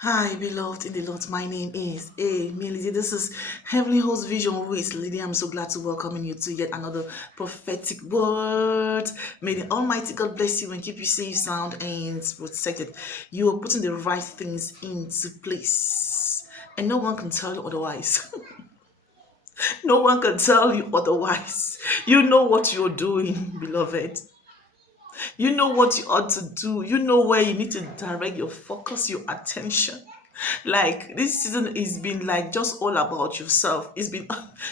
Hi, beloved in the Lord. My name is Melody. This is Heavenly Host Vision with Lady. I'm so glad to welcome you to yet another prophetic word. May the Almighty God bless you and keep you safe, sound, and protected. You are putting the right things into place, and no one can tell you otherwise. No one can tell you otherwise. You know what you're doing, beloved. You know what you ought to do. You know where you need to direct your focus, your attention. Like this season is been like just all about yourself. It's been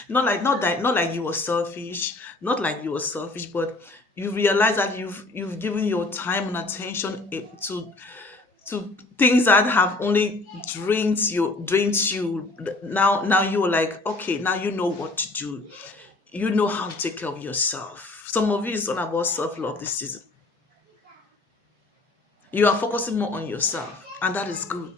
not like you were selfish, not like you were selfish, but you realize that you've given your time and attention to things that have only drained you. Now you're like, okay, now you know what to do. You know how to take care of yourself. Some of you is all about self-love this season. You are focusing more on yourself, and that is good.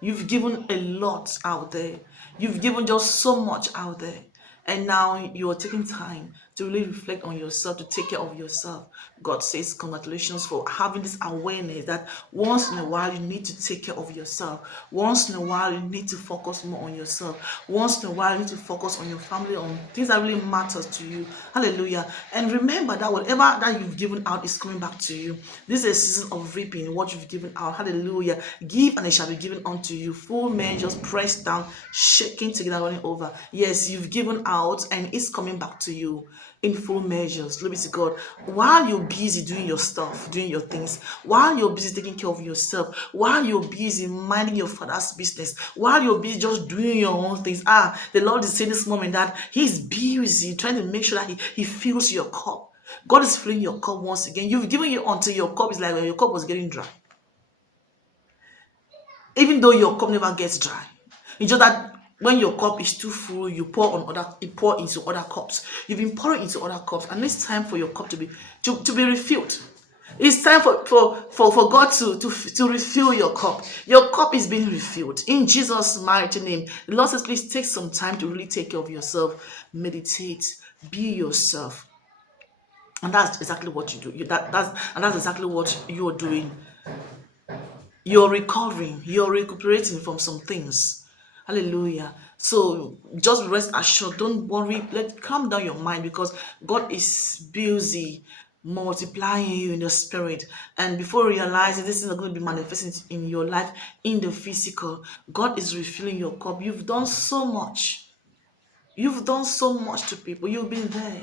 You've given a lot out there. You've given just so much out there. And now you're taking time to really reflect on yourself, to take care of yourself. God says, congratulations for having this awareness that once in a while you need to take care of yourself. Once in a while you need to focus more on yourself. Once in a while you need to focus on your family, on things that really matters to you. Hallelujah. And remember that whatever that you've given out is coming back to you. This is a season of reaping what you've given out. Hallelujah. Give and it shall be given unto you. Full measures pressed down, shaking together, running over. Yes, you've given out and it's coming back to you in full measures. Glory be to God. While you're busy doing your stuff, doing your things, while you're busy taking care of yourself, while you're busy minding your father's business, while you're busy just doing your own things, the Lord is saying this moment that He's busy trying to make sure that He fills your cup. God is filling your cup once again. You've given you until your cup is like when your cup was getting dry. Even though your cup never gets dry, it's just that when your cup is too full, you pour into other cups. You've been pouring into other cups, and it's time for your cup to be refilled. It's time for God to refill your cup. Your cup is being refilled in Jesus' mighty name. The Lord says, please take some time to really take care of yourself, meditate, be yourself. And that's exactly what you do. That's exactly what you're doing. You're recovering, you're recuperating from some things. Hallelujah. So just rest assured, don't worry, let calm down your mind because God is busy multiplying you in the spirit. And before realizing this is not going to be manifesting in your life in the physical, God is refilling your cup. You've done so much. You've done so much to people. You've been there,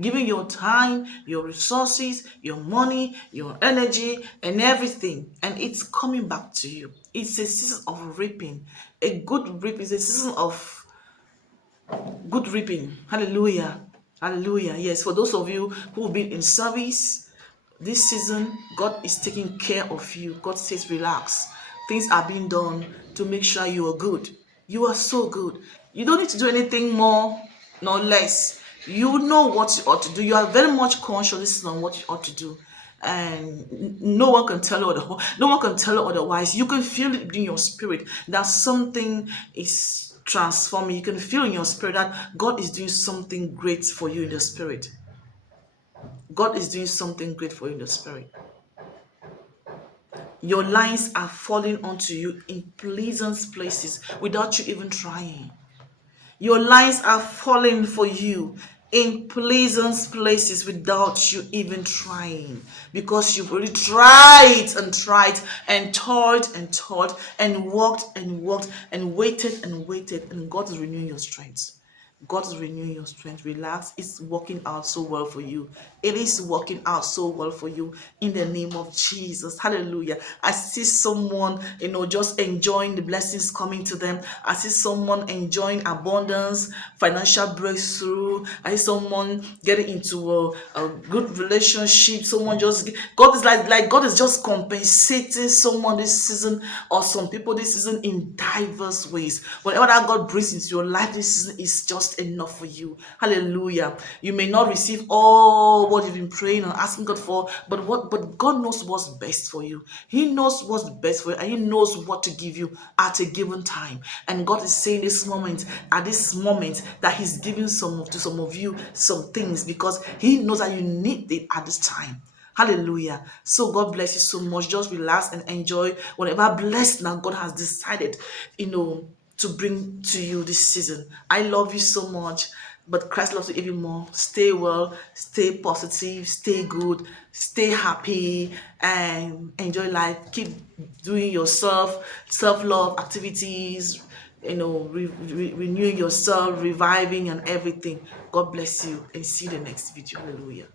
giving your time, your resources, your money, your energy, and everything. And it's coming back to you. It's a season of reaping. A good reap is a season of good reaping. Hallelujah. Hallelujah. Yes, for those of you who've been in service this season, God is taking care of you. God says, relax. Things are being done to make sure you are good. You are so good. You don't need to do anything more nor less. You know what you ought to do. You are very much conscious this is on what you ought to do. And no one can tell you no one can tell you otherwise. You can feel it in your spirit that something is transforming. You can feel in your spirit that God is doing something great for you in the spirit. God is doing something great for you in the spirit. Your lines are falling onto you in pleasant places without you even trying. Your lines are falling for you in pleasant places without you even trying because you've already tried and toiled and worked and waited and God is renewing your strength. God is renewing your strength. Relax. It's working out so well for you. It is working out so well for you in the name of Jesus. Hallelujah. I see someone, just enjoying the blessings coming to them. I see someone enjoying abundance, financial breakthrough. I see someone getting into a good relationship. God is like God is just compensating someone this season or some people this season in diverse ways. Whatever that God brings into your life this season is just enough for you. Hallelujah. You may not receive all what you've been praying and asking God for, but God knows what's best for you. He knows what's best for you, and He knows what to give you at a given time. And God is saying at this moment, that He's giving to some of you some things because He knows that you need it at this time. Hallelujah. So God bless you so much. Just relax and enjoy whatever blessing that God has decided, to bring to you this season. I love you so much, but Christ loves you even more. Stay well, stay positive, stay good, stay happy, and enjoy life. Keep doing your self-love activities, renewing yourself, reviving and everything. God bless you, and see you in the next video. Hallelujah.